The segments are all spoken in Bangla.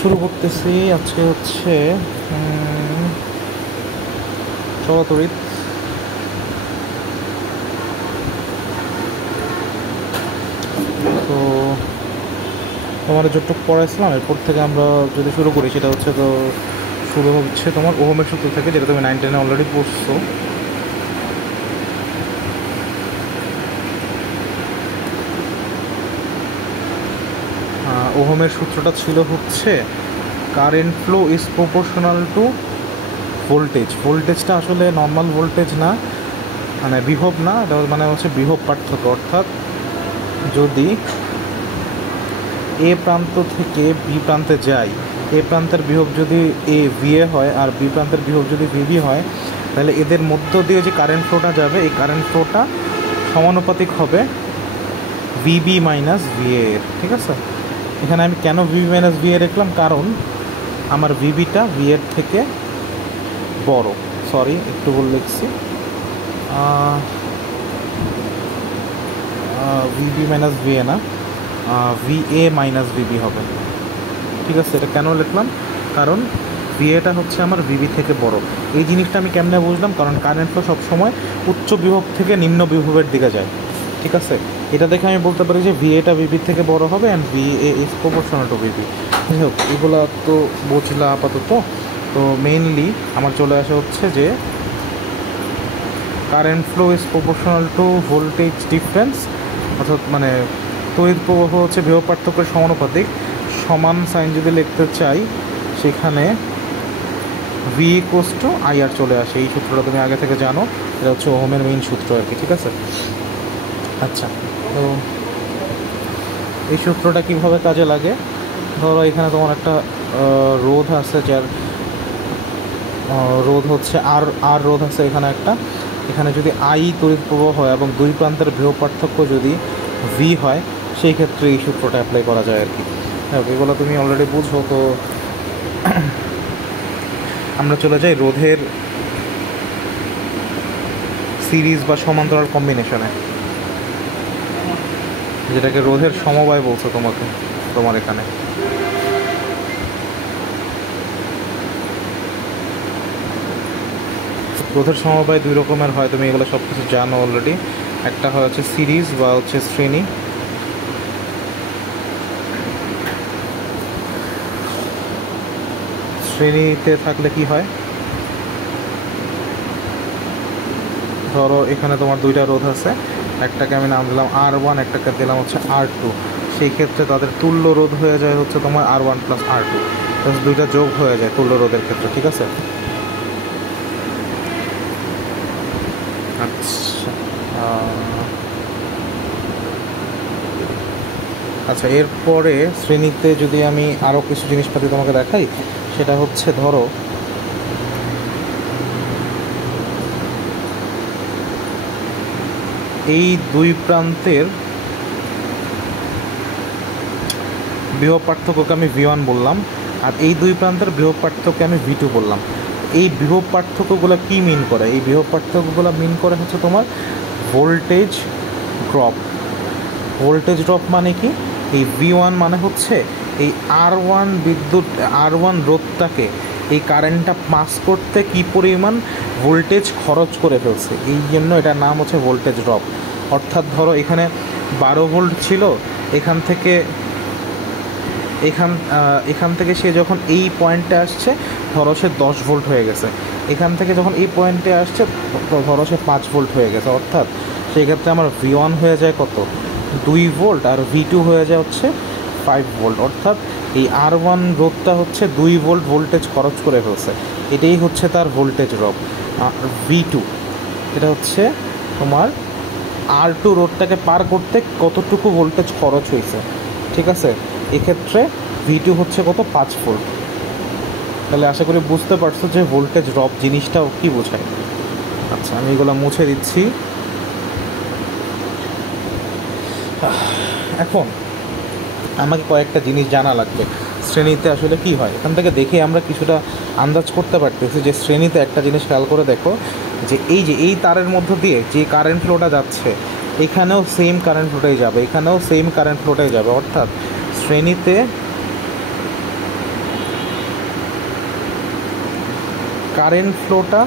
শুরু করতেছি। আজকে হচ্ছে চলাতরিৎ। তো তোমার যতটুকু পড়াইছিলাম এরপর থেকে আমরা যদি শুরু করি, সেটা হচ্ছে তো শুরু হচ্ছে তোমার ওহমের সূত্র থেকে, যেটা তুমি 9-10-এ অলরেডি পড়ছো। ওহমের সূত্রটা ছিল হচ্ছে current flow is proportional to voltage. ভোল্টেজটা আসলে নর্মাল ভোল্টেজ না, মানে বিভব না, এটা মানে হচ্ছে বিভব পার্থক্য। অর্থাৎ যদি এ প্রান্ত থেকে বি প্রান্তে যাই, এ প্রান্তের বিভব যদি এ ভিএ হয় আর বি প্রান্তের বিভব যদি ভিবি হয়, তাহলে এদের মধ্য দিয়ে যে কারেন্ট ফ্লোটা যাবে, এই কারেন্ট ফ্লোটা সমানুপাতিক হবে ভিবি মাইনাস ভিএ এর। ঠিক আছে, এখানে আমি কেন ভিবি মাইনাস ভিএ রাখলাম, কারণ আমার ভিবিটা ভিএর থেকে বড়। সরি, একটু ভুল লিখছি, ভিবি মাইনাস ভিএ না, ভিএ মাইনাস ভিবি হবে। ঠিক আছে, এটা কেন লিখলাম, কারণ ভিএটা হচ্ছে আমার ভিবি থেকে বড়। এই জিনিসটা আমি কেমনে বুঝলাম, কারণ কারেন্ট ফ্লো সবসময় উচ্চ বিভব থেকে নিম্ন বিভবের দিকে যায়। ঠিক আছে, এটা দেখে আমি বলতে পারি যে ভিএটা ভিবির থেকে বড় হবে and VA is proportional to VB. যাই হোক, এগুলো তো বুঝলা আপাতত। তো মেইনলি আমার চলে আসা হচ্ছে যে current flow is proportional to voltage difference, অর্থাৎ মানে তড়িৎ প্রবাহ হচ্ছে বিভব পার্থক্যের সমানুপাতিক। সমান সাইন যদি লিখতে চাই, সেখানে ভি ইকুয়ালস টু আইআর চলে আসে। এই সূত্রটা তুমি আগে থেকে জানো, এটা হচ্ছে ওহমের মেইন সূত্র আর কি। ঠিক আছে, আচ্ছা, তো এই সূত্রটা কীভাবে কাজে লাগে, ধরো এখানে তোমার একটা রোধ আছে, যার রোধ হচ্ছে আর আর রোধ আছে এখানে একটা। এখানে যদি আই তড়িৎ প্রবাহ হয় এবং দুই প্রান্তের বিভব পার্থক্য যদি ভি হয়, সেই ক্ষেত্রে এই সূত্রটা অ্যাপ্লাই করা যায় আর কি। এগুলো তুমি অলরেডি বুঝো। তো আমরা চলে যাই রোধের সিরিজ বা সমান্তরাল কম্বিনেশনে, যেটাকে রোধের সমবায় বলছো তোমার এখানে। রোধের সমবায় দুই রকমের হয়, তুমি এগুলো সব কিছু জানো অলরেডি। একটা হয় হচ্ছে সিরিজ বা হচ্ছে শ্রেণী। শ্রেণীতে থাকলে কি হয়, ধরো এখানে তোমার দুইটা রোধ আছে, একটাকে আমি নাম দিলাম R1, একটাকে দিলাম হচ্ছে R2। সেই ক্ষেত্রে তাদের তুল্য রোধ হয়ে যায় হচ্ছে তোমার R1 প্লাস R2, দুইটা যোগ হয়ে যায় তুল্য রোধের ক্ষেত্রে। ঠিক আছে, আচ্ছা আচ্ছা এরপরে শ্রেণীতে যদি আমি আরও কিছু জিনিসপাতি তোমাকে দেখাই, সেটা হচ্ছে ধরো এই দুই প্রান্তের বিভব পার্থক্যকে আমি V1 বললাম, আর এই দুই প্রান্তের বিভব পার্থক্যকে আমি V2 বললাম। এই বিভব পার্থক্যগুলো কি মিন করে, এই বিভব পার্থক্যগুলো মিন করে হচ্ছে তোমার ভোল্টেজ ড্রপ। ভোল্টেজ ড্রপ মানে কি, এই V1 মানে হচ্ছে এই R1 রোধটাকে, এই কারেন্টটা পাস করতে কি পরিমাণ ভোল্টেজ খরচ করে ফেলছে, এই জন্য এটার নাম হচ্ছে ভোল্টেজ ড্রপ। অর্থাৎ ধরো এখানে 12 ভোল্ট ছিল, এখান থেকে সে যখন এই পয়েন্টে আসছে, ধরো সে 10 ভোল্ট হয়ে গেছে। এখান থেকে যখন এই পয়েন্টে আসছে, ধরো সে 5 ভোল্ট হয়ে গেছে। অর্থাৎ সেই ক্ষেত্রে আমার V1 হয়ে যায় কত, 2 ভোল্ট, আর V2 হয়ে যায় হচ্ছে 5 ভোল্ট। অর্থাৎ এই R1 রোধটা হচ্ছে 2 ভোল্ট ভোল্টেজ খরচ করে ফেলছে, এটাই হচ্ছে তার ভোল্টেজ ড্রপ। V2 এটা হচ্ছে তোমার R2 রোধটাকে পার করতে কতটুকু ভোল্টেজ খরচ হয়েছে। ঠিক আছে, এক্ষেত্রে V2 হচ্ছে কত, 5 ভোল্ট। তাহলে আশা করি বুঝতে পারছো যে ভোল্টেজ ড্রপ জিনিসটাও কি বোঝায়। আচ্ছা, আমি এগুলো মুছে দিচ্ছি। এখন আমাকে কয়েকটা জিনিস জানা লাগবে, শ্রেণীতে আসলে কি হয়। এখান থেকে দেখে আমরা কিছুটা আন্দাজ করতে পারতেছি যে শ্রেণীতে একটা জিনিস খেয়াল করে দেখো, যে এই তারের মধ্য দিয়ে যে কারেন্ট ফ্লোটা যাচ্ছে, এখানেও সেম কারেন্ট ফ্লোটাই যাবে, এখানেও সেম কারেন্ট ফ্লোটাই যাবে। অর্থাৎ শ্রেণীতে কারেন্ট ফ্লোটা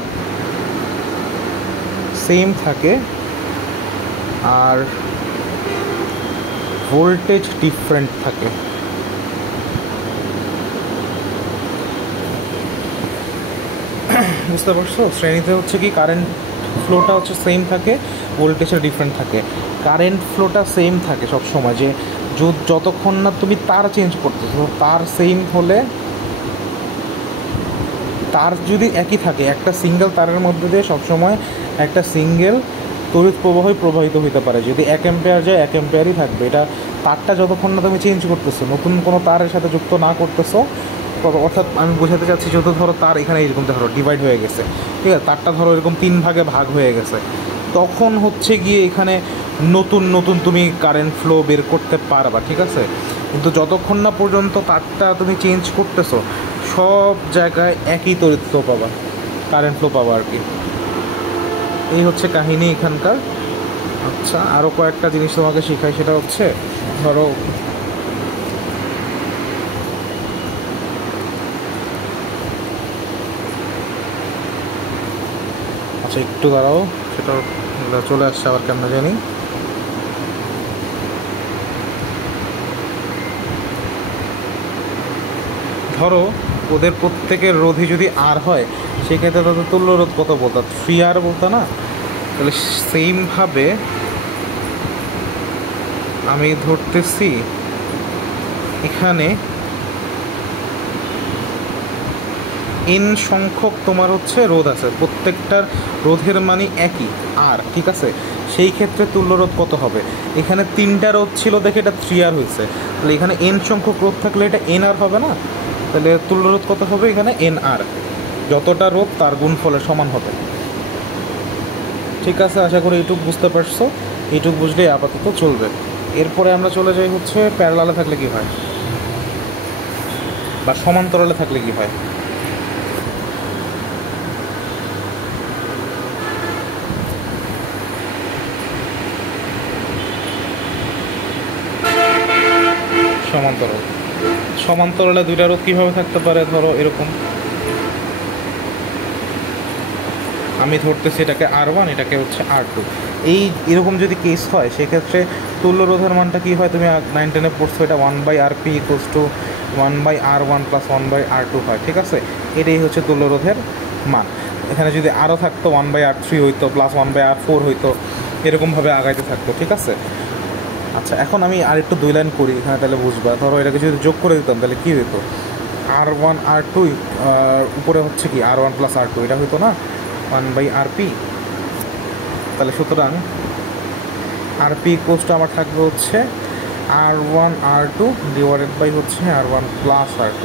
সেম থাকে আর ভোল্টেজ ডিফারেন্ট থাকে। বুঝতে পারছো? শ্রেণীতে হচ্ছে কি কারেন্ট ফ্লোটা হচ্ছে সেম থাকে, ভোল্টেজটা ডিফারেন্ট থাকে। কারেন্ট ফ্লোটা সেম থাকে সব সময়, যে যতক্ষণ না তুমি তার চেঞ্জ করতেছো। তার সেম হলে, তার যদি একই থাকে, একটা সিঙ্গেল তারের মধ্যে দিয়ে সবসময় একটা সিঙ্গেল তড়িৎ প্রবাহই প্রবাহিত হতে পারে। যদি 1 অ্যাম্পিয়ার যায় 1 অ্যাম্পিয়ারই থাকবে। এটা তারটা যতক্ষণ না তুমি চেঞ্জ করতেছো, নতুন কোনো তারের সাথে যুক্ত না করতেছো, অর্থাৎ আমি বোঝাতে চাচ্ছি, যত ধরো তার এখানে এরকম ধরো ডিভাইড হয়ে গেছে, ঠিক আছে, তারটা ধরো এরকম 3 ভাগে ভাগ হয়ে গেছে, তখন হচ্ছে গিয়ে এখানে নতুন নতুন তুমি কারেন্ট ফ্লো বের করতে পারবা, ঠিক আছে। কিন্তু যতক্ষণ না পর্যন্ত তারটা তুমি চেঞ্জ করতেছো, সব জায়গায় একই তড়িৎ ফ্লো পাবা, কারেন্ট ফ্লো পাবা আর কি। এই হচ্ছে কাহিনী এখানকার। আচ্ছা, আরও কয়েকটা জিনিস তোমাকে শেখাই। সেটা হচ্ছে ধরো আচ্ছা একটু দাঁড়াও, সেটা চলে আসছে আবার কেমন জানি। ধরো ওদের প্রত্যেকের রোধই যদি আর হয়, সেক্ষেত্রে তাদের তুল্য রোধ কত বলতো? 3R বলতো না? তাহলে সেইমভাবে আমি ধরতেছি এখানে এন সংখ্যক তোমার হচ্ছে রোধ আছে, প্রত্যেকটার রোধের মানই একই আর, ঠিক আছে। সেই ক্ষেত্রে তুল্য রোধ কত হবে? এখানে 3টা রোধ ছিল দেখে এটা 3R হয়েছে, তাহলে এখানে এন সংখ্যক রোধ থাকলে এটা NR হবে না? তাহলে তুল্য রোধ কত হবে? এখানে NR, যতটা রোধ তার গুণফলের সমান হবে। ঠিক আছে, আশা করি এইটুকু বুঝতে পারছো। এইটুকু বুঝলেই আপাতত চলবে। এরপরে আমরা চলে যাই হচ্ছে প্যারালালে থাকলে কি হয়, বা সমান্তরালে থাকলে কি হয়। সমান্তরাল, সমান্তরালে দুইটা রোধ কীভাবে থাকতে পারে? ধরো এরকম, আমি ধরতেছি এটাকে R1, এটাকে হচ্ছে R2। এরকম যদি কেস হয়, সেক্ষেত্রে তুল্য রোধের মানটা কী হয়? তুমি 9-10-এ পড়ছো, এটা 1/RP = 1/R1 + 1/R2 হয়, ঠিক আছে। এটাই হচ্ছে তুল্য রোধের মান। এখানে যদি আরও থাকতো 1/R3 হইতো, প্লাস 1/R4 হইতো, এরকমভাবে আগাইতে থাকতো, ঠিক আছে। আচ্ছা, এখন আমি আরেকটু 2 লাইন করি এখানে, তাহলে বুঝবা। ধরো এটাকে যদি যোগ করে দিতাম, তাহলে কী হইতো? R1 R2 উপরে হচ্ছে কি R1 + R2, এটা হইতো না 1/RP। তাহলে সুতরাং RP = আমার থাকবে হচ্ছে R1 R2 / হচ্ছে R1 + R2।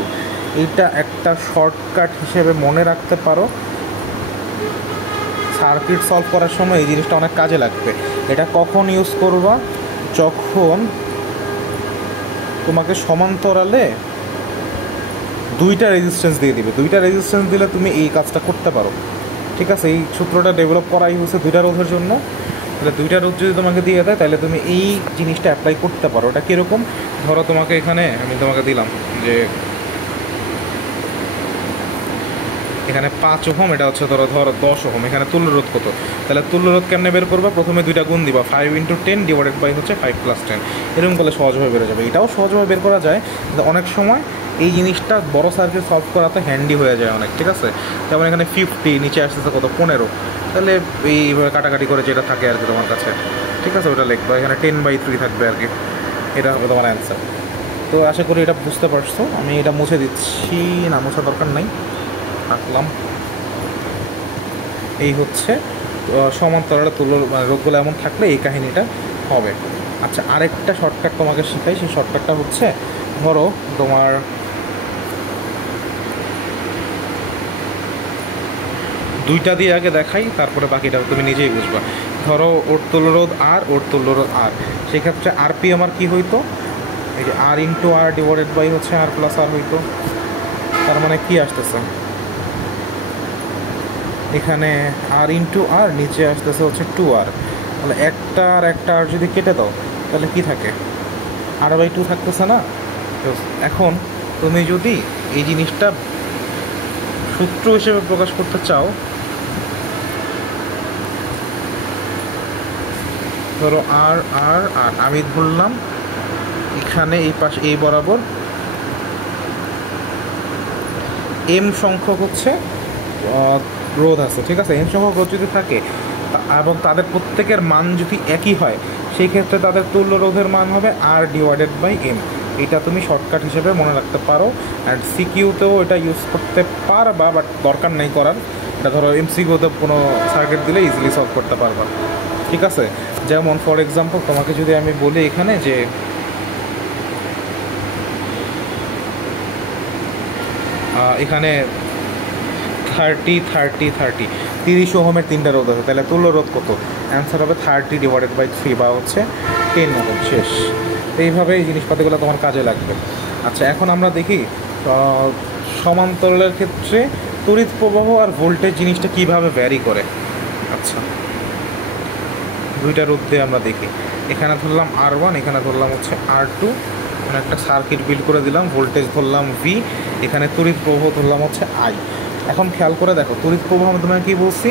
এইটা একটা শর্টকাট হিসেবে মনে রাখতে পারো। সার্কিট সলভ করার সময় এই জিনিসটা অনেক কাজে লাগবে। এটা কখন ইউজ করবা? যখন তোমাকে সমান্তরালে 2টা রেজিস্ট্যান্স দিয়ে দিবে। 2টা রেজিস্ট্যান্স দিলে তুমি এই কাজটা করতে পারো, ঠিক আছে। এই সূত্রটা ডেভেলপ করাই হচ্ছে 2টা রোধের জন্য। তাহলে 2টা রোধ যদি তোমাকে দিয়ে দেয়, তাহলে তুমি এই জিনিসটা অ্যাপ্লাই করতে পারো। এটা কীরকম? ধরো তোমাকে এখানে আমি তোমাকে দিলাম যে এখানে 5 ওহম, এটা হচ্ছে ধরো 10 ওহম। এখানে তুল্য রোধ কত? তাহলে তুল্য রোধ কেমনে বের করবা? প্রথমে 2টা গুণ দিবা, 5 × 10 / হচ্ছে 5 + 10। এরকম করলে সহজভাবে বেরো যাবে। এটাও সহজভাবে বের করা যায়, কিন্তু অনেক সময় এই জিনিসটা বড় সার্কিট সলভ করাতে হ্যান্ডি হয়ে যায় অনেক, ঠিক আছে। যেমন এখানে 50, নিচে আসতেছে কত? 15। তাহলে এইভাবে কাটাকাটি করে যেটা থাকে আর কি তোমার কাছে, ঠিক আছে, ওটা লিখবা। এখানে 10/3 থাকবে আর কি। এটা হবে তোমার অ্যান্সার। তো আশা করি এটা বুঝতে পারছো। আমি এটা মুছে দিচ্ছি, না মোছা দরকার নাই, রাখলাম। এই হচ্ছে সমান্তরালে তুল্য রোধগুলো এমন থাকলে এই কাহিনীটা হবে। আচ্ছা, আরেকটা শর্টকাট তোমাকে শেখাই। সেই শর্টকাটটা হচ্ছে, ধরো তোমার দুইটা দিয়ে আগে দেখাই, তারপরে বাকিটা তুমি নিজেই বুঝবা। ধরো ওর তুল্য রোধ আর, ওর তুল্য রোধ আর। সেক্ষেত্রে RP আমার কি হইতো? এই যে R × R / হচ্ছে R + R হইতো। তার মানে কি আসতেছে? এখানে R × R, নিচে আসতেছে হচ্ছে 2R। তাহলে একটা আর একটা আর যদি কেটে দাও, তাহলে কি থাকে? R/2 থাকতেছে না? তো এখন তুমি যদি এই জিনিসটা সূত্র হিসেবে প্রকাশ করতে চাও, ধরো আর আর আর আমি ধরলাম এখানে এই পাশে এই বরাবর এম সংখ্যক হচ্ছে রোধ আছে, ঠিক আছে। এম সংখ্যক রোধ যদি থাকে এবং তাদের প্রত্যেকের মান যদি একই হয়, সেই ক্ষেত্রে তাদের তুল্য রোধের মান হবে আর ডিভাইডেড বাই এম। এটা তুমি শর্টকাট হিসেবে মনে রাখতে পারো, অ্যান্ড সিকিউতেও এটা ইউজ করতে পারবা, বাট দরকার নেই করার। এটা ধরো এমসিকিউতে কোনো সার্কিট দিলে ইজিলি সলভ করতে পারবা, ঠিক আছে। যেমন ফর এক্সাম্পল তোমাকে যদি আমি বলি এখানে যে এখানে 30 ওহমের 3টা রোধ আছে, তাহলে তুল্য রোধ কত? অ্যান্সার হবে 30 ডিভাইডেড বাই 3 বা হচ্ছে 10 ওহম। শেষ। এইভাবে এই জিনিসপাতিগুলো তোমার কাজে লাগবে। আচ্ছা, এখন আমরা দেখি সমান্তরালের ক্ষেত্রে তড়িৎ প্রবাহ আর ভোল্টেজ জিনিসটা কীভাবে ভ্যারি করে। আচ্ছা, দুইটা রোধ দিয়ে আমরা দেখি। এখানে ধরলাম R1, এখানে ধরলাম হচ্ছে R2, মানে একটা সার্কিট বিল্ড করে দিলাম। ভোল্টেজ ধরলাম V, এখানে তড়িৎ প্রবাহ ধরলাম হচ্ছে I। এখন খেয়াল করে দেখো, তড়িৎ প্রবাহ আমি তোমাকে কী বলছি,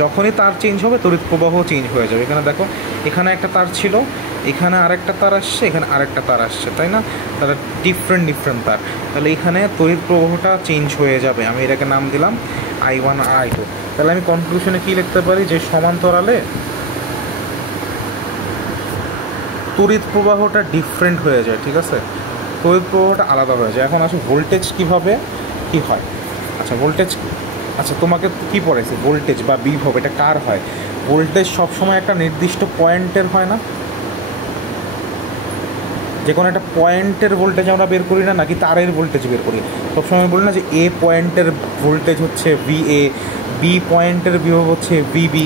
যখনই তার চেঞ্জ হবে তড়িৎ প্রবাহ চেঞ্জ হয়ে যাবে। এখানে দেখো, এখানে একটা তার ছিল, এখানে আরেকটা তার আসছে, এখানে আরেকটা তার আসছে, তাই না? তাহলে ডিফারেন্ট তার, তাহলে এখানে তড়িৎ প্রবাহটা চেঞ্জ হয়ে যাবে। আমি এটাকে নাম দিলাম I1 আর I2। তাহলে আমি কনক্লুশনে কী লিখতে পারি, যে সমান্তরালে তড়িৎ প্রবাহটা ডিফারেন্ট হয়ে যায়, ঠিক আছে, তড়িৎ প্রবাহটা আলাদা হয়ে যায়। এখন আসে ভোল্টেজ কীভাবে কী হয়। আচ্ছা, ভোল্টেজ, আচ্ছা তোমাকে কী পড়াইছে, ভোল্টেজ বা বিভব এটা কার হয়? ভোল্টেজ সবসময় একটা নির্দিষ্ট পয়েন্টের হয় না? যে কোনো একটা পয়েন্টের ভোল্টেজ আমরা বের করি না, নাকি তারের ভোল্টেজ বের করি? সবসময় বলি না যে এ পয়েন্টের ভোল্টেজ হচ্ছে VA, বি পয়েন্টের বিভব হচ্ছে VB।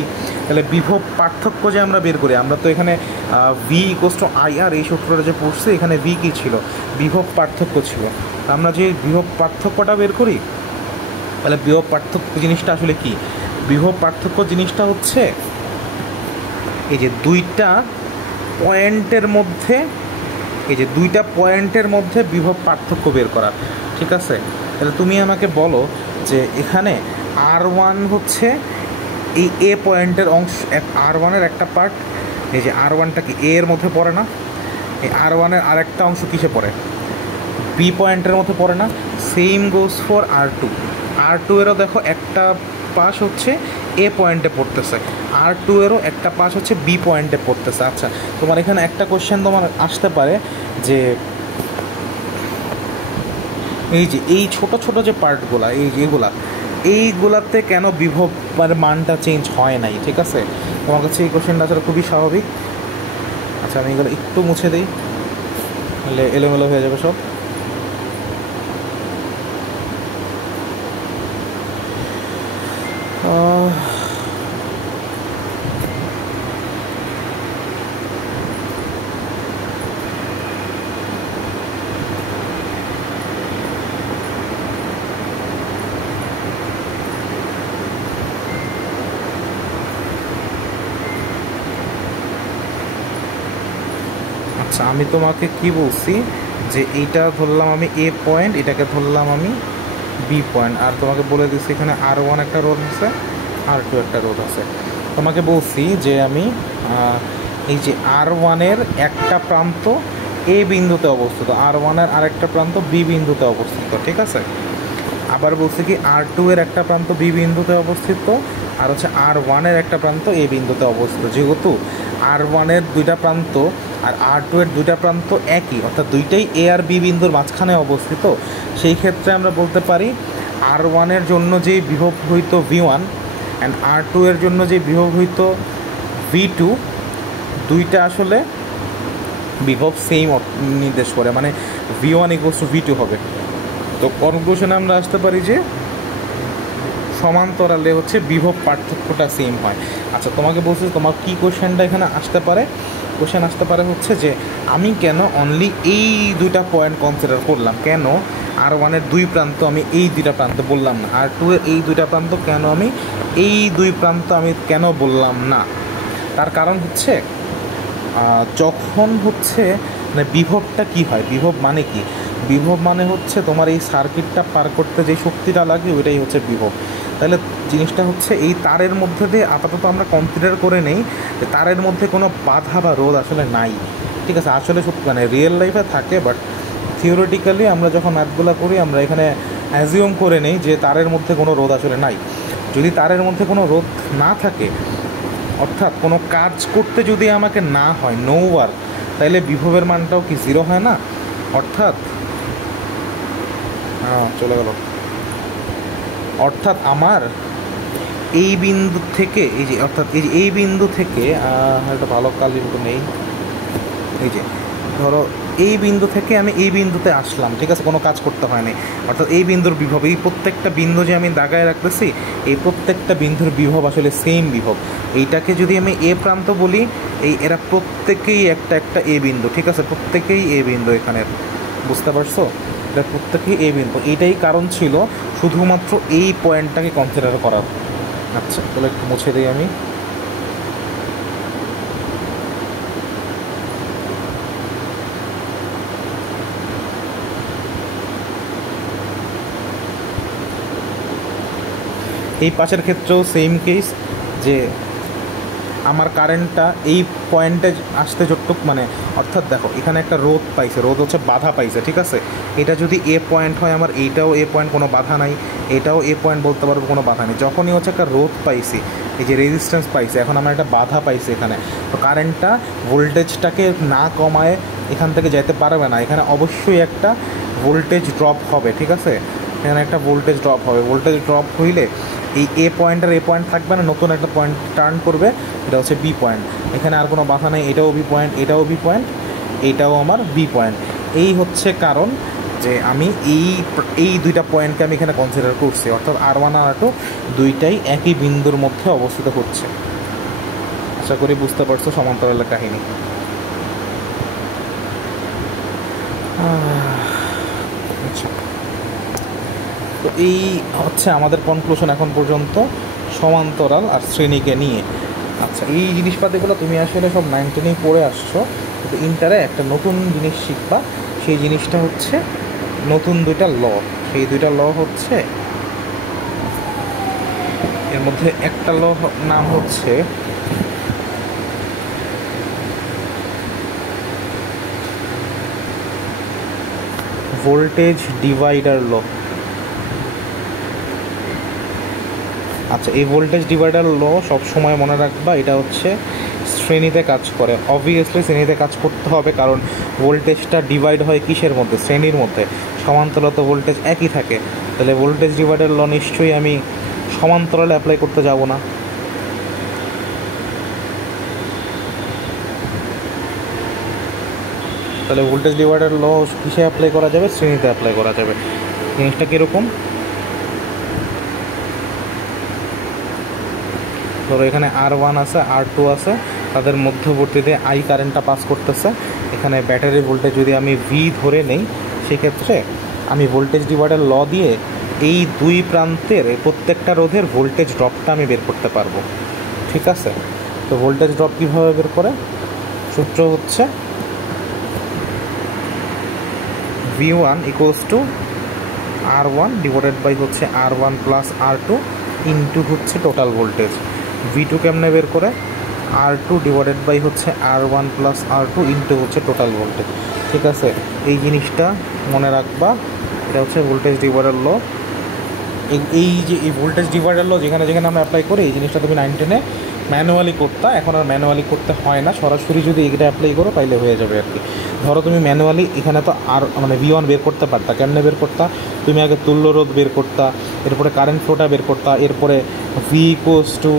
তাহলে বিভব পার্থক্য যে আমরা বের করি, আমরা তো এখানে V=IR এই সূত্রটা যে পড়ছি, এখানে V কী ছিল, বিভব পার্থক্য ছিল। আমরা যে বিভব পার্থক্যটা বের করি, তাহলে বিভব পার্থক্য জিনিসটা আসলে কি? বিভব পার্থক্য জিনিসটা হচ্ছে এই যে দুইটা পয়েন্টের মধ্যে, এই যে দুইটা পয়েন্টের মধ্যে বিভব পার্থক্য বের করা, ঠিক আছে। তাহলে তুমি আমাকে বলো যে এখানে R1 হচ্ছে এই এ পয়েন্টের অংশ, R1-এর একটা পার্ট, এই যে R1টা কি এ এর মধ্যে পড়ে না? এই R1-এর আরেকটা অংশ কিসে পড়ে? বি পয়েন্টের মধ্যে পড়ে না? সেম গোজ ফর R2-এরও দেখো একটা পাশ হচ্ছে এ পয়েন্টে পড়তেছে, R2-এরও একটা পাশ হচ্ছে বি পয়েন্টে পড়তেছে। আচ্ছা, তোমার এখানে একটা কোশ্চেন তোমার আসতে পারে যে এই যে এই ছোট ছোট যে পার্টগুলা, এই যেগুলা, এইগুলাতে কেন বিভব মানে মানটা চেঞ্জ হয় নাই, ঠিক আছে। তোমার কাছে এই কোশ্চেনটা আসলে খুবই স্বাভাবিক। আচ্ছা, আমি এগুলো একটু মুছে দিই, তাহলে এলোমেলো হয়ে যাবে সব। আচ্ছা, আমি তোমাকে কি বলছি যে এইটা ধরলাম আমি এ পয়েন্ট, এটাকে ধরলাম আমি বি পয়েন্ট, আর তোমাকে বলে দিচ্ছি এখানে R1 একটা রোধ আছে, R2 একটা রোধ আছে। তোমাকে বলছি যে আমি এই যে R1-এর একটা প্রান্ত এ বিন্দুতে অবস্থিত, R1-এর আরেকটা প্রান্ত বি বিন্দুতে অবস্থিত, ঠিক আছে। আবার বলছি কি R2-এর একটা প্রান্ত বি বিন্দুতে অবস্থিত, আর হচ্ছে R1-এর একটা প্রান্ত এ বিন্দুতে অবস্থিত। যেহেতু R1-এর দুইটা প্রান্ত আর R2-এর দুইটা প্রান্ত একই, অর্থাৎ দুইটাই এ আর বি বিন্দুর মাঝখানে অবস্থিত, সেই ক্ষেত্রে আমরা বলতে পারি R1-এর জন্য যে বিভব হইত V1 অ্যান্ড R2-এর জন্য যে বিভব হইত V2, দুইটা আসলে বিভব সেম নির্দেশ করে, মানে V1=V2 হবে। তো কনক্লুশনে আমরা আসতে পারি যে সমান্তরালে হচ্ছে বিভব পার্থক্যটা সেম হয়। আচ্ছা, তোমাকে বলছি তোমার কী কোশ্চেনটা এখানে আসতে পারে, কোশ্চেন আসতে পারে হচ্ছে যে আমি কেন অনলি এই দুইটা পয়েন্ট কনসিডার করলাম, কেন R1-এর দুই প্রান্ত আমি এই দুইটা প্রান্ত বললাম না, R2-এর এই দুইটা প্রান্ত কেন আমি এই দুই প্রান্ত আমি কেন বললাম না। তার কারণ হচ্ছে যখন হচ্ছে মানে বিভবটা কি হয়, বিভব মানে কি, বিভব মানে হচ্ছে তোমার এই সার্কিটটা পার করতে যে শক্তিটা লাগে ওইটাই হচ্ছে বিভব। তাহলে জিনিসটা হচ্ছে এই তারের মধ্যে দিয়ে আপাতত আমরা কনসিডার করে নেই যে তারের মধ্যে কোনো বাধা বা রোধ আসলে নাই, ঠিক আছে। আসলে মানে রিয়েল লাইফে থাকে, বাট থিওরিটিক্যালি আমরা যখন ম্যাথগুলো করি আমরা এখানে অ্যাজিউম করে নেই যে তারের মধ্যে কোনো রোধ আসলে নাই। যদি তারের মধ্যে কোনো রোধ না থাকে, অর্থাৎ কোনো কাজ করতে যদি আমাকে না হয়, নো ওয়ার্ক, তাইলে বিভবের মানটাও কি জিরো হয় না? অর্থাৎ চলে গেল। অর্থাৎ আমার এই বিন্দু থেকে এই যে, অর্থাৎ এই যে এই বিন্দু থেকে একটা ভালো কালি নেই, এই যে ধরো এই বিন্দু থেকে আমি এই বিন্দুতে আসলাম, ঠিক আছে, কোনো কাজ করতে হয়নি। অর্থাৎ এই বিন্দুর বিভব, এই প্রত্যেকটা বিন্দু যে আমি দাগায় রাখতেছি, এই প্রত্যেকটা বিন্দুর বিভব আসলে সেম বিভব। এইটাকে যদি আমি এ প্রান্ত বলি, এরা প্রত্যেকেই একটা একটা এ বিন্দু, ঠিক আছে, প্রত্যেকেই এ বিন্দু এখানের, বুঝতে পারছো? এটা প্রত্যেকেই এ বিন্দু। এইটাই কারণ ছিল শুধুমাত্র এই পয়েন্টটাকে কনসিডার করার। আচ্ছা, তাহলে একটু মুছে দিই আমি। এই পাশের ক্ষেত্রেও সেম কেস, যে আমার কারেন্টটা এই পয়েন্টে আসতে যতটুক, মানে অর্থাৎ দেখো এখানে একটা রোধ পাইছে, রোধ হচ্ছে বাধা পাইছে, ঠিক আছে। এটা যদি এ পয়েন্ট হয়, আমার এইটাও এ পয়েন্ট, কোনো বাধা নাই, এটাও এ পয়েন্ট বলতে পারবো, কোনো বাধা নেই। যখনই হচ্ছে একটা রোধ পাইছি, এই যে রেজিস্ট্যান্স পাইছে, এখন আমার একটা বাধা পাইছে এখানে, তো কারেন্টটা ভোল্টেজটাকে না কমায় এখান থেকে যেতে পারবে না। এখানে অবশ্যই একটা ভোল্টেজ ড্রপ হবে, ঠিক আছে, এখানে একটা ভোল্টেজ ড্রপ হবে। ভোল্টেজ ড্রপ হইলে এই এ পয়েন্ট আর এ পয়েন্ট থাকবে না, নতুন একটা পয়েন্ট টার্ন করবে, এটা হচ্ছে বি পয়েন্ট। এখানে আর কোনো বাধা নেই, এটাও বি পয়েন্ট, এটাও বি পয়েন্ট, এইটাও আমার বি পয়েন্ট। এই হচ্ছে কারণ যে আমি এই দুইটা পয়েন্টকে আমি এখানে কনসিডার করছি, অর্থাৎ R1 আর R2 দুইটাই একই বিন্দুর মধ্যে অবস্থিত হচ্ছে। আশা করি বুঝতে পারছো সমান্তরালের কাহিনী। আচ্ছা, তো এই হচ্ছে আমাদের কনক্লুশন এখন পর্যন্ত সমান্তরাল আর শ্রেণীকে নিয়ে। আচ্ছা, এই জিনিসপাতিগুলো তুমি আসলে সব 9-10 পড়ে আসছো, কিন্তু ইন্টারে একটা নতুন জিনিস শিখবা। সেই জিনিসটা হচ্ছে নতুন দুইটা ল। সেই দুইটা ল হচ্ছে, এর মধ্যে একটা ল নাম হচ্ছে ভোল্টেজ ডিভাইডার ল। আচ্ছা, এই ভোল্টেজ ডিভাইডার ল সবসময় মনে রাখবা, এটা হচ্ছে শ্রেণীতে কাজ করে। অবভিয়াসলি শ্রেণীতে কাজ করতে হবে, কারণ ভোল্টেজটা ডিভাইড হয় কিসের মধ্যে? শ্রেণীর মধ্যে। সমান্তরালে তো ভোল্টেজ একই থাকে, তাহলে ভোল্টেজ ডিভাইডার ল নিশ্চয়ই আমি সমান্তরালে অ্যাপ্লাই করতে যাব না। তাহলে ভোল্টেজ ডিভাইডার ল কিসে অ্যাপ্লাই করা যাবে? শ্রেণীতে অ্যাপ্লাই করা যাবে। জিনিসটা কীরকম? ধরো এখানে R1 আছে, R2 আছে, তাদের মধ্যবর্তীতে I কারেন্টটা পাস করতেছে। এখানে ব্যাটারি ভোল্টেজ যদি আমি V ধরে নেই, সেক্ষেত্রে আমি ভোল্টেজ ডিভাইডার ল দিয়ে এই দুই প্রান্তের প্রত্যেকটা রোধের ভোল্টেজ ড্রপটা আমি বের করতে পারবো, ঠিক আছে। তো ভোল্টেজ ড্রপ কীভাবে বের করে? সূত্র হচ্ছে V1 equals to R1 divided by হচ্ছে R1 প্লাস R2 ইন্টু হচ্ছে টোটাল ভোল্টেজ। V2 কেমনে বের করে? R2 ডিভাইডেড বাই হচ্ছে R1 প্লাস R2 ইন্টু হচ্ছে টোটাল ভোল্টেজ, ঠিক আছে। এই জিনিসটা মনে রাখবা, এটা হচ্ছে ভোল্টেজ ডিভাইডার ল। এই যে এই ভোল্টেজ ডিভাইডার ল যেখানে যেখানে আমরা অ্যাপ্লাই করি, এই জিনিসটা তুমি 9-10 ম্যানুয়ালি করতা, এখন আর ম্যানুয়ালি করতে হয় না, সরাসরি যদি এটা অ্যাপ্লাই করো তাইলে হয়ে যাবে আর কি। ধরো তুমি ম্যানুয়ালি এখানে তো আর মানে V1 বের করতে পারতা, কেমনে বের করতা? তুমি আগে তুল্য রোধ বের করতা, এরপরে কারেন্ট ফ্লোটা বের করতা, এরপরে V equals to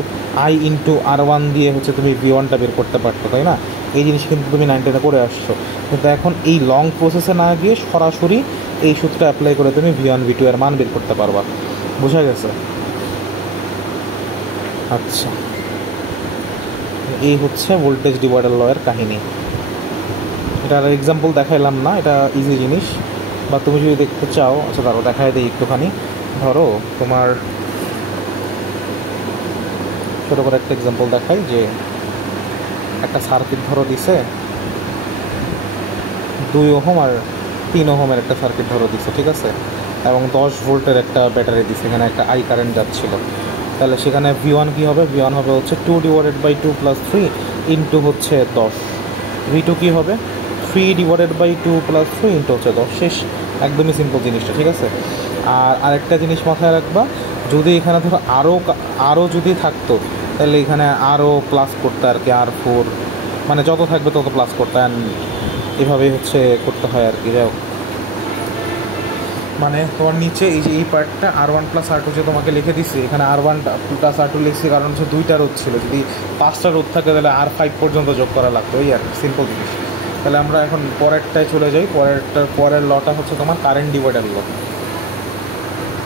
I into R1 দিয়ে হচ্ছে তুমি V1টা বের করতে পারতো, তাই না? এই জিনিস কিন্তু তুমি 9-10 করে আসছো, কিন্তু এখন এই লং প্রসেসে না গিয়ে সরাসরি এই সূত্রটা অ্যাপ্লাই করে তুমি V1 V2 এর মান বের করতে পারবা। বোঝা গেছে? আচ্ছা, এই হচ্ছে ভোল্টেজ ডিভাইডার ল এর কাহিনী। এটার এক্সাম্পল দেখাইলাম না, এটা ইজি জিনিস, বা তুমি যদি দেখতে চাও, আচ্ছা ধরো দেখাই দিই একটুখানি। ধরো তোমার ছোটো করে একটা এক্সাম্পল দেখাই, যে একটা সার্কিট ধরো দিছে 2 ওহম আর 3 ওহমের একটা সার্কিট ধরো দিচ্ছে, ঠিক আছে, এবং 10 ভোল্টের একটা ব্যাটারি দিচ্ছে, এখানে একটা আই কারেন্ট যাচ্ছিল। তাহলে সেখানে V1 কী হবে? V1 হবে হচ্ছে 2/2 + 3 ইন্টু হচ্ছে 10। V2 কী হবে? 3/2 + 3 ইন্টু হচ্ছে 10। শেষ, একদমই সিম্পল জিনিসটা, ঠিক আছে। আর আরেকটা জিনিস মাথায় রাখবা, যদি এখানে ধরো আরও যদি থাকতো, তাহলে এখানে আরও প্লাস করতে আর কি, R4 মানে যত থাকবে তত প্লাস করতে, অ্যান্ড এভাবেই হচ্ছে করতে হয় আর কি। যাই হোক, মানে তোমার নিচে এই যে এই পার্টটা R1 + R2 যে তোমাকে লিখে দিচ্ছি, এখানে R1 + R2 লিখছি কারণ হচ্ছে 2টা রোধ ছিল, যদি 5টা রোধ থাকে তাহলে R5 পর্যন্ত যোগ করা লাগতো, এই আর সিম্পল জিনিস। তাহলে আমরা এখন পরেরটায় চলে যাই। পরের লটা হচ্ছে তোমার কারেন্ট ডিভাইডার ল।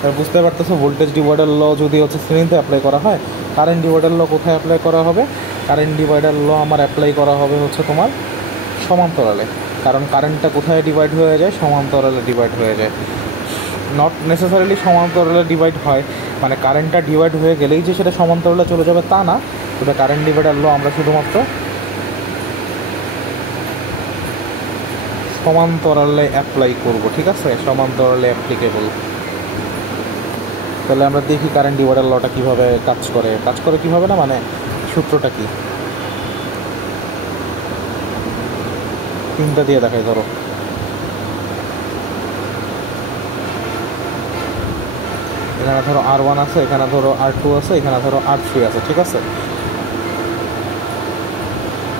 এবার বুঝতে পারতেছো, ভোল্টেজ ডিভাইডার ল যদি হচ্ছে শ্রেণীতে অ্যাপ্লাই করা হয়, কারেন্ট ডিভাইডার ল কোথায় অ্যাপ্লাই করা হবে? কারেন্ট ডিভাইডার ল আমার অ্যাপ্লাই করা হবে হচ্ছে তোমার সমান্তরালে, কারণ কারেন্টটা কোথায় ডিভাইড হয়ে যায়? সমান্তরালে ডিভাইড হয়ে যায়। নট নেসেসারিলি সমান্তরালে ডিভাইড হয়, মানে কারেন্টটা ডিভাইড হয়ে গেলেই যে সেটা সমান্তরালে চলে যাবে তা না। ওটা কারেন্ট ডিভাইডার ল আমরা শুধুমাত্র সমান্তরালে অ্যাপ্লাই করব, ঠিক আছে, সমান্তরালে অ্যাপ্লিকেবল। তাহলে আমরা দেখি কারেন্ট ডিভাইডার লটা কীভাবে কাজ করে কীভাবে না, মানে সূত্রটা কী, তিনটা দিয়ে দেখাই। ধরো এখানে ধরো R1 আছে, এখানে ধরো R2 আছে, এখানে ধরো R3 আছে, ঠিক আছে।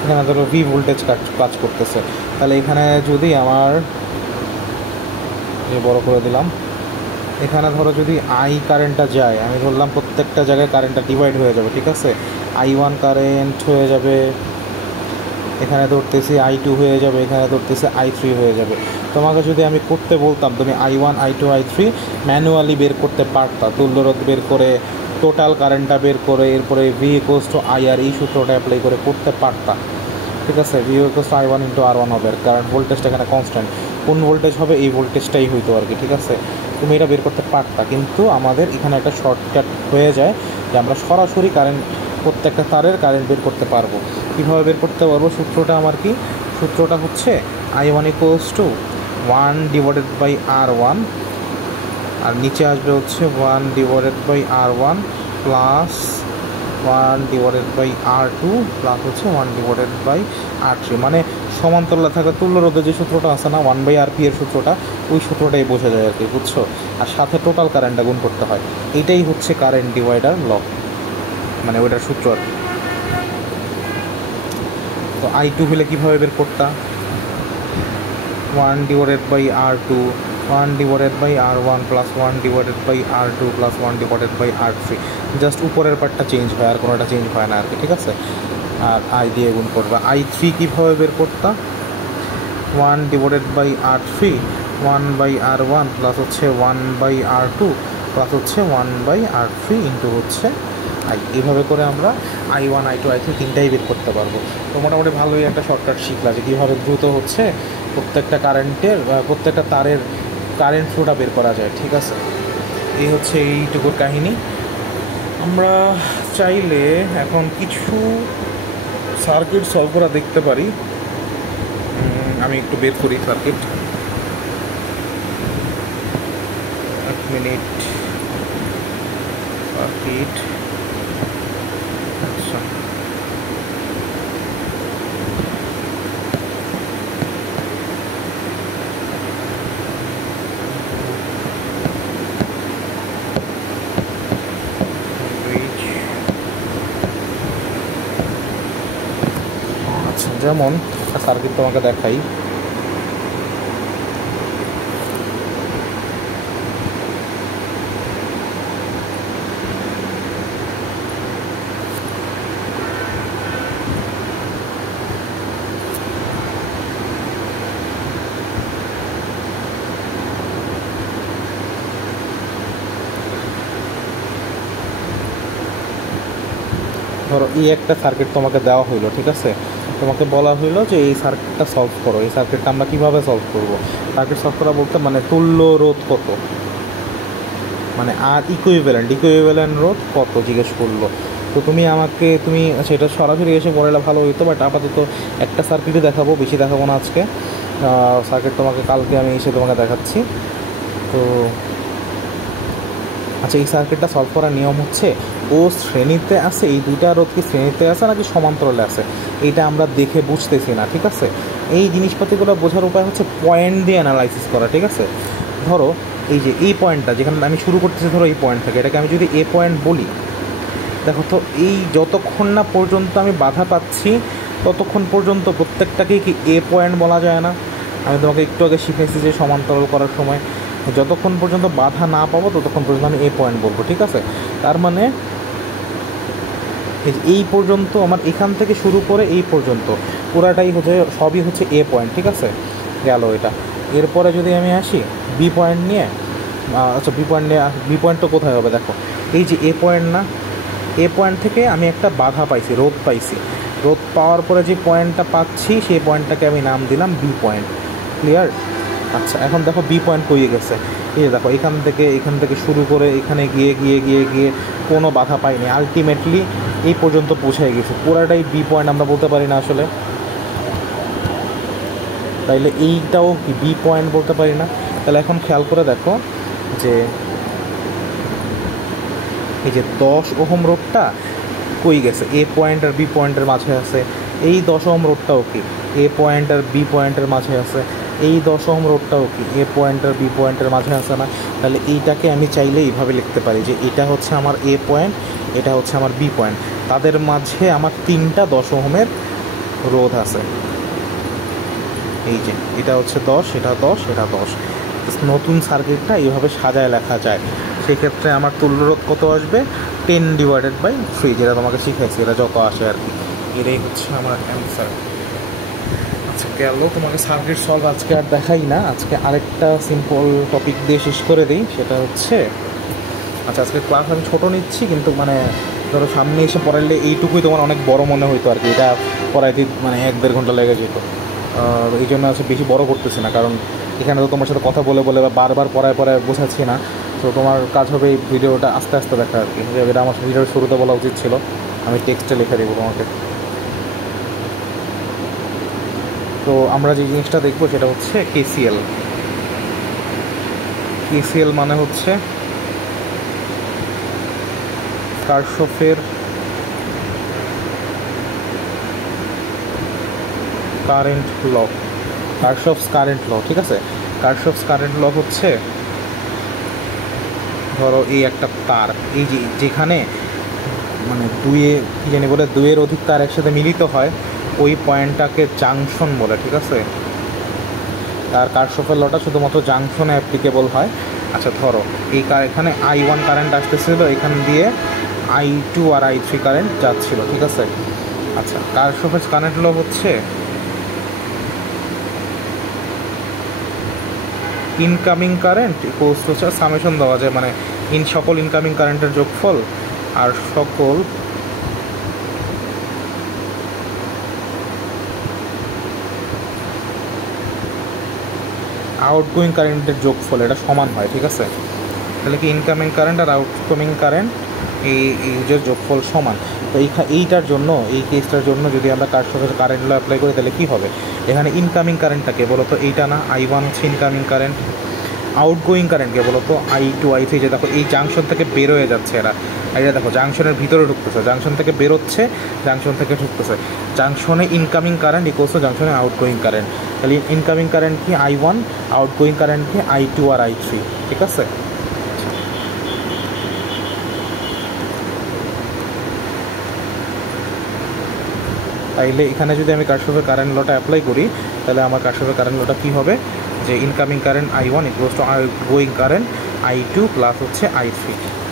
এখানে ধরো V ভোল্টেজ কাজ করতেছে। তাহলে এখানে যদি আমার বড় করে দিলাম, এখানে ধরো যদি I কারেন্টটা যায়, আমি ধরলাম প্রত্যেকটা জায়গায় কারেন্টটা ডিভাইড হয়ে যাবে, ঠিক আছে। I1 কারেন্ট হয়ে যাবে, এখানে ধরতেছি I2 হয়ে যাবে, এখানে ধরতেছি I3 হয়ে যাবে। তোমাকে যদি আমি করতে বলতাম, তুমি I1 I2 I3 ম্যানুয়ালি বের করতে পারতা, তুল্যরোধ বের করে, টোটাল কারেন্টটা বের করে, এরপরে V = IR এই সূত্রটা অ্যাপ্লাই করে করতে পারতা, ঠিক আছে। V = I1 × R1 হবে, কারণ ভোল্টেজটা এখানে কনস্ট্যান্ট, কোন ভোল্টেজ হবে এই ভোল্টেজটাই হইতো আর কি, ঠিক আছে। তুমি এটা বের করতে পারতা, কিন্তু আমাদের এখানে একটা শর্টকাট হয়ে যায় যে আমরা সরাসরি কারেন্ট, প্রত্যেকটা তারের কারেন্ট বের করতে পারবো। কীভাবে বের করতে পারবো? সূত্রটা আমার কি? সূত্রটা হচ্ছে I1 = 1/R1, আর নিচে আসবে হচ্ছে 1/R1 প্লাস 1/R2 প্লাস হচ্ছে 1/R3, মানে সমান্তরালে থাকা তুল্যরোধের যে সূত্রটা আছে না, 1/RP এর সূত্রটা, ওই সূত্রটাই বোঝা যায় আর কি, বুঝছো। আর সাথে টোটাল কারেন্টটা গুণ করতে হয়, এটাই হচ্ছে কারেন্ট ডিভাইডার ল, মানে ওইটার সূত্র আর কি। তো I2 হলে কীভাবে বের করতাম? 1/R2 1/R1 plus 1/R2 plus 1/R3, just উপরের পার্টটা চেঞ্জ হয়, আর কোনোটা চেঞ্জ হয় না আর কি, ঠিক আছে। আর I দিয়ে গুণ করবা। I3 কীভাবে বের করতাম? 1/R3 1/R1 প্লাস হচ্ছে 1/R2 প্লাস হচ্ছে 1/R3 ইন্টু হচ্ছে I। এইভাবে করে আমরা I1 I2 I3 তিনটাই বের করতে পারবো। তো মোটামুটি ভালোই একটা শর্টকাট শিখলা যে কীভাবে দ্রুত হচ্ছে প্রত্যেকটা প্রত্যেকটা তারের কারেন্ট ফ্লোটা বের করা যায়, ঠিক আছে। এই হচ্ছে এইটুকুর কাহিনী। আমরা চাইলে এখন কিছু সার্কিট সলভ করা দেখতে পারি। আমি একটু বের করি সার্কিট, 1 মিনিট। সার্কিট, আচ্ছা, যেমন একটা সার্কিট তোমাকে দেখাই। ধরো এই একটা সার্কিট তোমাকে দেওয়া হইলো, ঠিক আছে। তোমাকে বলা হইলো যে এই সার্কিটটা সলভ করো। এই সার্কিটটা আমরা কীভাবে সলভ করবো? সার্কিট সলভ করা বলতে মানে তুল্য রোধ কত, মানে আর ইকুইভ্যালেন্ট রোধ কত জিজ্ঞেস করলো। তো তুমি সেটা সরাসরি এসে পড়ালে ভালো হতো, বাট আপাতত একটা সার্কিটই দেখাবো, বেশি দেখাবো না আজকে। সার্কিট তোমাকে কালকে আমি এসে তোমাকে দেখাচ্ছি। তো আচ্ছা, এই সার্কিটটা সলভ করার নিয়ম হচ্ছে, ও শ্রেণীতে আছে, এই দুইটা রোধ কি শ্রেণীতে আছে নাকি সমান্তরালে আছে এইটা আমরা দেখে বুঝতেছি না, ঠিক আছে। এই জিনিসপাতিগুলো বোঝার উপায় হচ্ছে পয়েন্ট দিয়ে অ্যানালাইসিস করা, ঠিক আছে। ধরো এই যে এই পয়েন্টটা যেখানে আমি শুরু করতেছি, ধরো এই পয়েন্ট থেকে, এটাকে আমি যদি এ পয়েন্ট বলি, দেখো তো এই যতক্ষণ না পর্যন্ত আমি বাধা পাচ্ছি ততক্ষণ পর্যন্ত প্রত্যেকটাকেই কি এ পয়েন্ট বলা যায় না? আমি তোমাকে একটু আগে শিখেছি যে সমান্তরাল করার সময় যতক্ষণ পর্যন্ত বাধা না পাবো ততক্ষণ পর্যন্ত আমি এ পয়েন্ট বলবো, ঠিক আছে। তার মানে এই পর্যন্ত আমার এখান থেকে শুরু করে এই পর্যন্ত পুরাটাই হচ্ছে, সবই হচ্ছে এ পয়েন্ট, ঠিক আছে, গেল এটা। এরপরে যদি আমি আসি বি পয়েন্ট নিয়ে, আচ্ছা বি পয়েন্ট তো কোথায় হবে, দেখো এই যে এ পয়েন্ট না, এ পয়েন্ট থেকে আমি একটা বাধা পাইছি, রোধ পাইছি, রোধ পাওয়ার পরে যে পয়েন্টটা পাচ্ছি সেই পয়েন্টটাকে আমি নাম দিলাম বি পয়েন্ট। ক্লিয়ার? আচ্ছা, এখন দেখো বি পয়েন্ট কইয়ে গেছে, এই যে দেখো এখান থেকে শুরু করে এখানে গিয়ে গিয়ে গিয়ে গিয়ে কোনো বাধা পাইনি, আলটিমেটলি এই পর্যন্ত পৌঁছে গেছে, পুরাটাই বি পয়েন্ট আমরা বলতে পারি না আসলে, তাইলে এইটাও কি বি পয়েন্ট বলতে পারি না? তাহলে এখন খেয়াল করে দেখো যে এই যে 10 ওহম রোডটা কই গেছে, এ পয়েন্ট আর বি পয়েন্টের মাঝে আছে। এই 10 ওহম রোডটাও কি এ পয়েন্ট আর বি পয়েন্টের মাঝে আছে। এই 10 ওহম রোডটাও কি এ পয়েন্ট আর বি পয়েন্টের মাঝে আছে না? তাহলে এইটাকে আমি চাইলে এইভাবে লিখতে পারি যে এটা হচ্ছে আমার এ পয়েন্ট, এটা হচ্ছে আমার বি পয়েন্ট, তাদের মাঝে আমার 3টা 10 ওহমের রোধ আছে। এই যে এটা হচ্ছে 10, এটা 10, এটা 10। নতুন সার্কিটটা এইভাবে সাজায় লেখা যায়। সেক্ষেত্রে আমার তুল্যরোধ কত আসবে? 10/3, যেটা তোমাকে শিখাইছি, এটা যত আসে আর কি, এটাই হচ্ছে আমার অ্যান্সার। আচ্ছা গেল, তোমাকে সার্কিট সলভ আজকে আর দেখাই না, আজকে আরেকটা সিম্পল টপিক দিয়ে শেষ করে দিই। সেটা হচ্ছে, আচ্ছা আজকে ক্লাস আমি ছোটো নিচ্ছি, কিন্তু মানে ধরো সামনে এসে পড়াইলে এইটুকুই তোমার অনেক বড় মনে হইতো আর কি, এটা পড়াইতে মানে 1-1.5 ঘন্টা লেগে যেত। এই জন্য আছে বেশি বড় করতেছি না, কারণ এখানে তো তোমার সাথে কথা বলে বলে বা বারবার পড়ায় বোঝাচ্ছি না। তো তোমার কাজ হবে এই ভিডিওটা আস্তে আস্তে দেখা আর কি, এটা আমার ভিডিওর শুরুতে বলা উচিত ছিল, আমি টেক্সটে লিখে দেবো তোমাকে। তো আমরা যে জিনিসটা দেখবো সেটা হচ্ছে কেসিএল। কেসিএল মানে হচ্ছে কারশফের কারেন্ট ল, কারশফস কারেন্ট ল, ঠিক আছে। কারশফস কারেন্ট ল হচ্ছে, ধরো এই একটা তার, এই যে যেখানে মানে কি জানি বলে, দুইয়ের অধিক তার একসাথে মিলিত হয়, ওই পয়েন্টটাকে জাংশন বলে, ঠিক আছে। তার কারশফের লটা শুধুমাত্র জাংশনে অ্যাপ্লিকেবল হয়। আচ্ছা ধরো এখানে I1 কারেন্ট আসতেছিল, এখান দিয়ে I2 আর I3 কারেন্ট যাচ্ছিল, ঠিক আছে। আচ্ছা কারশফের কারেন্ট ল হচ্ছে incoming current equals two summation দেওয়া যায়, মানে সকল ইনকামিং কারেন্টের যোগফল আর সকল আউটগোয়িং কারেন্টের যোগফল, এটা সমান হয়, ঠিক আছে। তাহলে কি ইনকামিং কারেন্ট আর আউটগোয়িং কারেন্ট এই যে যোগফল সমান। তো এইটার জন্য, এই কেসটার জন্য যদি আমরা কারশফের কারেন্ট ল অ্যাপ্লাই করি তাহলে কী হবে? এখানে ইনকামিং কারেন্টটাকে বলো তো, এইটা না I1 হচ্ছে ইনকামিং কারেন্ট, আউটগোয়িং কারেন্টকে বলো তো I2 I3, যে দেখো এই জাংশন থেকে বের হয়ে যাচ্ছে এরা, এটা দেখো জাংশনের ভিতরে ঢুকতেছে, জাংশন থেকে বেরোচ্ছে, জাংশন থেকে ঢুকতেছে, জাংশনে ইনকামিং কারেন্ট ইকুয়ালস টু জাংশনে আউটগোয়িং কারেন্ট। তাহলে ইনকামিং কারেন্ট কি I1, আউটগোয়িং কারেন্ট কি I2 আর I3, ঠিক আছে। তাইলে এখানে যদি আমি কারশফের কারেন্ট লটা অ্যাপ্লাই করি তাহলে আমার কারশফের কারেন্ট লটা কী হবে, যে incoming current I1 equals to outgoing current I2 plus হচ্ছে I3।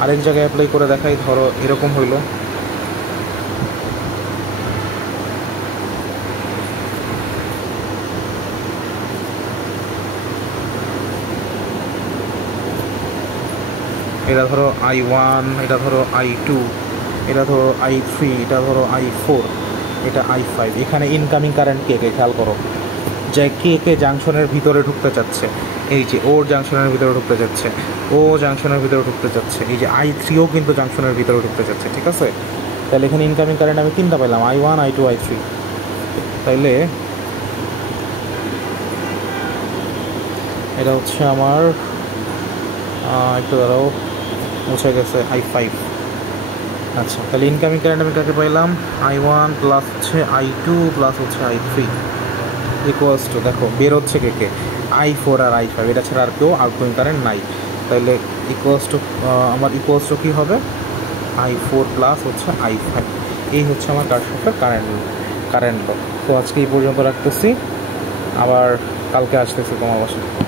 আরেক জায়গায় অ্যাপ্লাই করে দেখাই, ধরো এরকম হইলো, এটা ধরো I1, এটা ধরো I2, এটা ধরো I3, এটা ধরো I4, এটা I5। এখানে ইনকামিং কারেন্ট কে খেয়াল করো, যে কে জাংশনের ভিতরে ঢুকতে চাচ্ছে, এই যে ওর জাংশনের ভিতরে ঢুকতে যাচ্ছে, ও জাংশনের ভিতরে ঢুকতে যাচ্ছে, এই যে I3ও কিন্তু জাংশনের ভিতরে ঢুকতে যাচ্ছে, ঠিক আছে। তাহলে এখানে ইনকামিং কারেন্ট আমি তিনটা পেলাম, I1 I2 I3। তাইলে এটা হচ্ছে আমার একটু দাঁড়াও, মুছে গেছে, I5। আচ্ছা, তাহলে ইনকামিং কারেন্ট আমি কাকে পাইলাম, I1 প্লাস হচ্ছে I2 প্লাস হচ্ছে I3 ইকুয়ালস টু, দেখো বের হচ্ছে কে কে, I4 আর I5, এটা ছাড়া আর কেউ আউটগোয়িং কারেন্ট নাই। তাহলে ইকুয়ালস টু আমার ইকুয়ালস টু কী হবে, I4 প্লাস হচ্ছে I5। এই হচ্ছে আমার কারশফের কারেন্ট ল। তো আজকে এই পর্যন্ত রাখতেছি, আবার কালকে আসতেছি তোমার বাসায়।